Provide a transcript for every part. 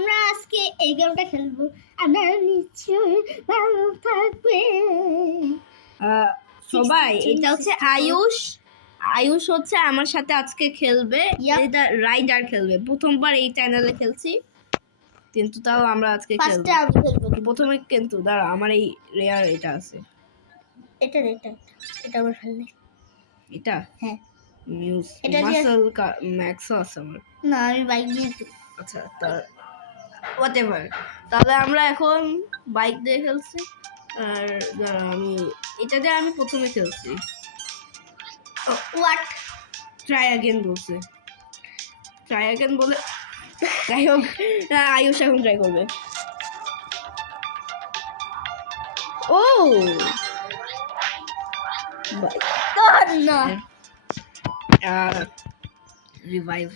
আমরা আজকে এই গেমটা খেলবো, আমরা নিশ্চয়ই ভালো থাকবে সবাই। এটা হচ্ছে আয়ুষ হচ্ছে আমার সাথে আজকে খেলবে। এটা রাইডার খেলবে, প্রথমবার এই চ্যানেলে খেলছি, কিন্তু তাও আমরা আজকে খেলবো। প্রথমে কিন্তু দাঁড়া, আমার এই রেয়ার এটা আছে, এটা আমার খেললে এটা হ্যাঁ মিউজ মাসল ম্যাক্সও আছে আমার। না আমি বাইক নিয়ে আচ্ছা তার হোয়াটএভার, তাহলে আমরা এখন বাইক দিয়ে খেলছি। আর আমি এটা দিয়ে আমি প্রথমে খেলছি। হোয়াট ট্রাই অ্যাগেন বলছে, ট্রাই অ্যাগেন বলে যাই হোক আয়ুষ এখন ট্রাই করবে। ও না রিভাইভ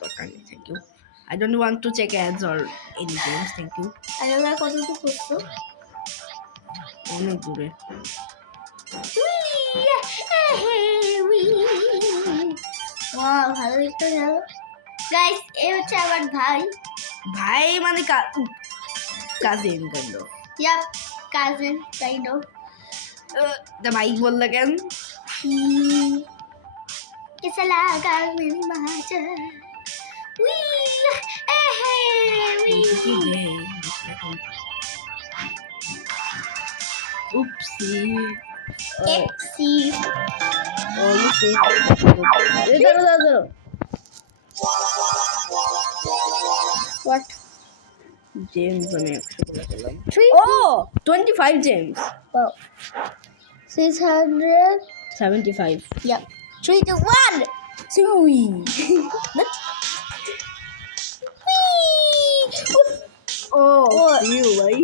দরকার নেই, thank you. I don't want to check ads or any games, thank you. আরে কতটুকু করছো? অনেক দূরে। ভালো একটা গেল গাইস। এ হচ্ছে আমার ভাই মানে cousin kind of. Yup cousin kind of. তা ভাই বললে কেন? कैसा लगा मेरी महाजा Oopsie. What? James আমি 25 James. Wow. 675. Yep. 3, 2, 1. Oh, you भाई।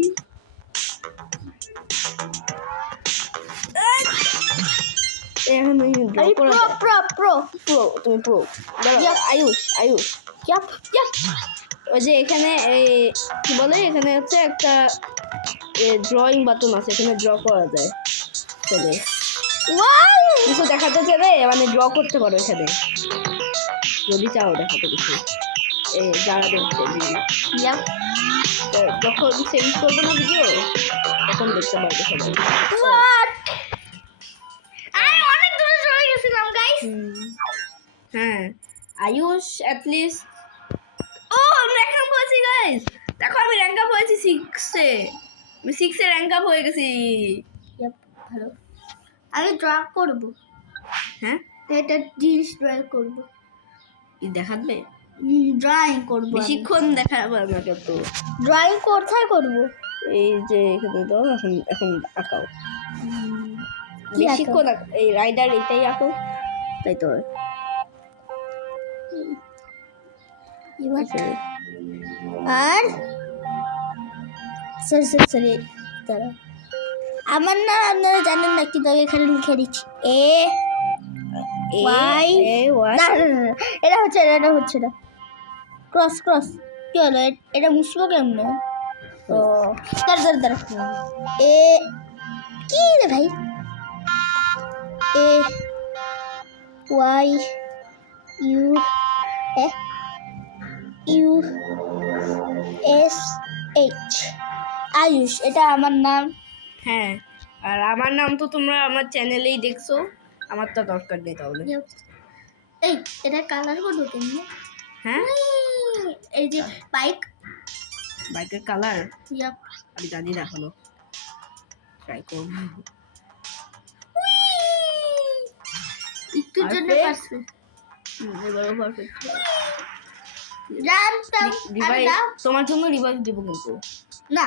Pro. তুমি প্রো। আয়ুষ ওই যে এখানে কি বলে, এখানে হচ্ছে একটা ড্রয়িং বাটন আছে, এখানে ড্র করা যায়। চলে কিছু দেখাতে চাইলে মানে ড্র করতে পারো এখানে, যদি চাও দেখাতে কিছু। যারা দেখছে যখন সেন্ড করবো না ভিডিও, তখন দেখতে পারবে সবাই। হ্যাঁ আয়ুষ অ্যাটলিস্ট আমি র্যাঙ্ক আপ হয়েছি গাইস, দেখো আমি র্যাঙ্ক আপ হয়েছি 6-এ, আমি 6-এ র্যাঙ্ক আপ হয়ে গেছি। ভালো, আমি ড্র করব। হ্যাঁ এটা জিনিস ড্র করব, দেখাবে ড্রয়িং করব। বেশিক্ষণ দেখাবো আমাকে তো। ড্রয়িং কোথায় করব? এই যে এখানে দাও, এখন আঁকাও বেশিক্ষণ। এই রাইডার এটাই আঁকো, তাই তো। আর সরি দাঁড়া, আমার না আপনারা জানেন না, কিন্তু আমি এখানে লিখে দিচ্ছি এটা হচ্ছে না ক্রস কি হলো? এটা মুছবো কেমনে? ও দাঁড়া কি রে ভাই? AYUSH আয়ুষ, এটা আমার নাম। হ্যাঁ, আর আমার নাম তো তোমরা আমার চ্যানেলেই দেখছো, আমার তো দরকার নেই তাহলে। এটা কালার করবো কেমনে? হ্যাঁ এই যে বাইকের কালার আমি জানি না, হলো ট্রাই করব একটু জন্য পারছি। এবারও পারফেক্ট। তোমার জন্য রিভাইভ দেব কিন্তু না।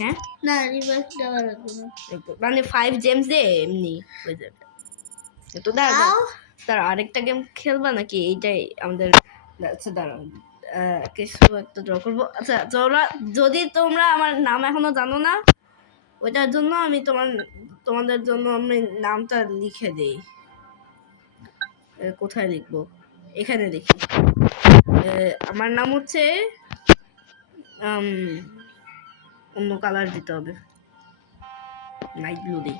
হ্যাঁ না, রিভাইভ দেওয়া লাগবে না, মানে 5 জেমস দে এমনি হয়ে যাবে। তো দাঁড়া আরেকটা গেম খেলবা নাকি? এইটাই আমাদের। আচ্ছা দাঁড়াও, কিছু একটা ড্র করবো। আচ্ছা যদি তোমরা আমার নাম এখনো জানো না, ওইটার জন্য আমি তোমাদের জন্য আমি নামটা লিখে দিই। কোথায় লিখবো? এখানে লিখি। আমার নাম হচ্ছে অন্য কালার দিতে হবে, লাইট ব্লু দিই।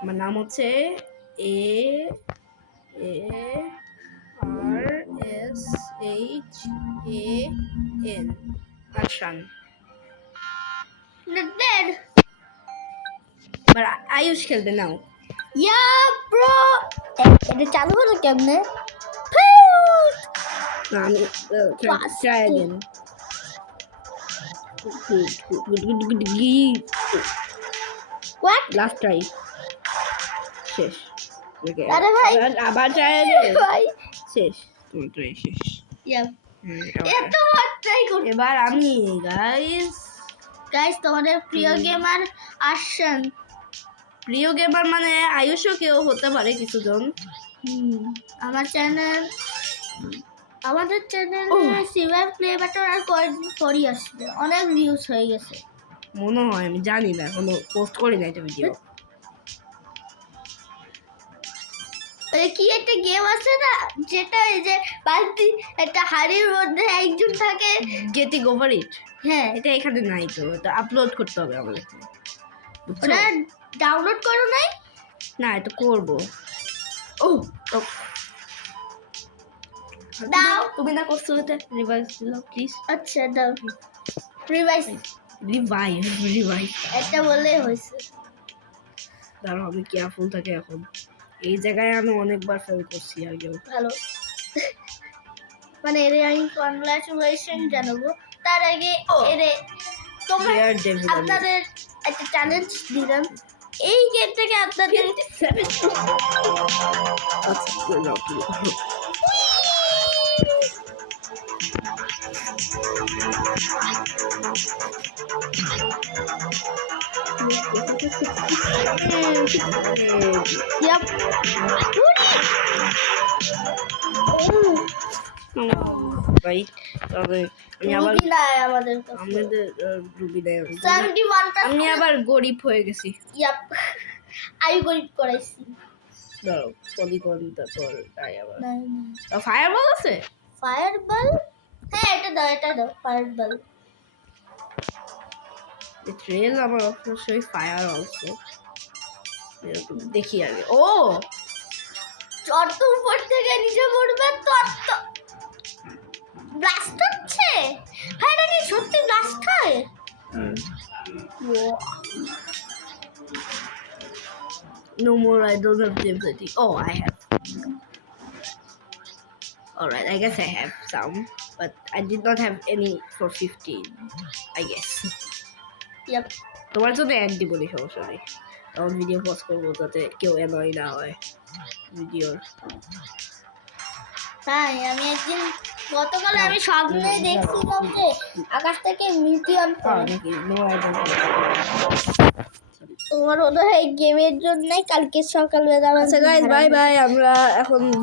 আমার নাম হচ্ছে ARY SHAN Arshan. Not bad. এবার আয়ুষ খেলবে নাও। Yeah, bro. এটা চালু হলো কেমনে? না আমি Fast. Try again. What? Last try শেষ। ওকে আরে ভাই। আবার ট্রাই अगेन ভাই। শেষ। তোমার ট্রাই শেষ। Yeah. এবার- এত বার ট্রাই কর। এবার আমি গাইস গাইস তোমাদের প্রিয় গেমার আরশান। প্রিয় গেমার মানে আয়ুষও কেউ হতে পারে কিছুজন। আমাদের চ্যানেলে সিলভার প্লে বাটন আর করি আসবে, অনেক ভিউজ হয়ে গেছে মনে হয়, আমি জানি না, এখনো পোস্ট করি না এটা ভিডিও। কি একটা গেম আছে না যেটা এই যে বালতি একটা হাড়ির মধ্যে একজন থাকে, গেটিং ওভার ইট। হ্যাঁ এটা এখানে নাই তো, এটা আপলোড করতে হবে আমাদের এখানে, বুঝছো? ওটা ডাউনলোড করো নাই? না এটা করবো। ও দাও। তুমি না করছো, এটা রিভাইজ দিল প্লিজ। আচ্ছা দাও, রিভাইজ রিভাইভ একটা বললেই হয়েছে। দাঁড়াও আমি কেয়ারফুল থাকি এখন, এই জায়গায় আমি অনেকবার ফেল করছি আগেও। ভালো, মানে এর আমি কনগ্রাচুলেশন জানাবো। তার আগে তোমরা They are definitely- আপনাদের একটা চ্যালেঞ্জ দিলাম, এই গেমটাকে আপনাদের আচ্ছা, যাও, তুমি। Yep. Right, তবে আমি আবার রুবি নাই আমাদের কাছে। আমাদের রুবি দেয়। 71টা আমি আবার গরিব হয়ে গেছি। ইয়াপ, আমি গরিব করাইছি। দাঁড়াও পলিগন, তারপর তাই আবার নাই না, ফায়ার বল আছে। ফায়ারবল, হ্যাঁ এটা দাও ফায়ারবল। ট্রেল আমার অবশ্যই ফায়ার অলসো, দেখি আগে। ও যত উপর থেকে নিচে পড়বে তত ব্লাস্ট হচ্ছে। হ্যাঁ এটা কি সত্যি ব্লাস্ট হয়? no more, I don't have gems I think. Oh I have, alright, I guess I have some, but I did not have any for 15 I guess. Yup, তোমার জন্য অ্যাড দিব নি, সমস্যা নেই, তখন ভিডিও পজ করবো যাতে কেউ অ্যানয় না হয় ভিডিওর। তাই আমি একদিন গতকাল আমি স্বপ্নে দেখছিলাম যে আকাশ থেকে মিটিয়ন পড়ে। নাকি নো আই ডোন্ট। তোমার মনে হয় গেমের জন্যই কালকে সকালবেলা। আচ্ছা গাইস, বাই বাই, আমরা এখন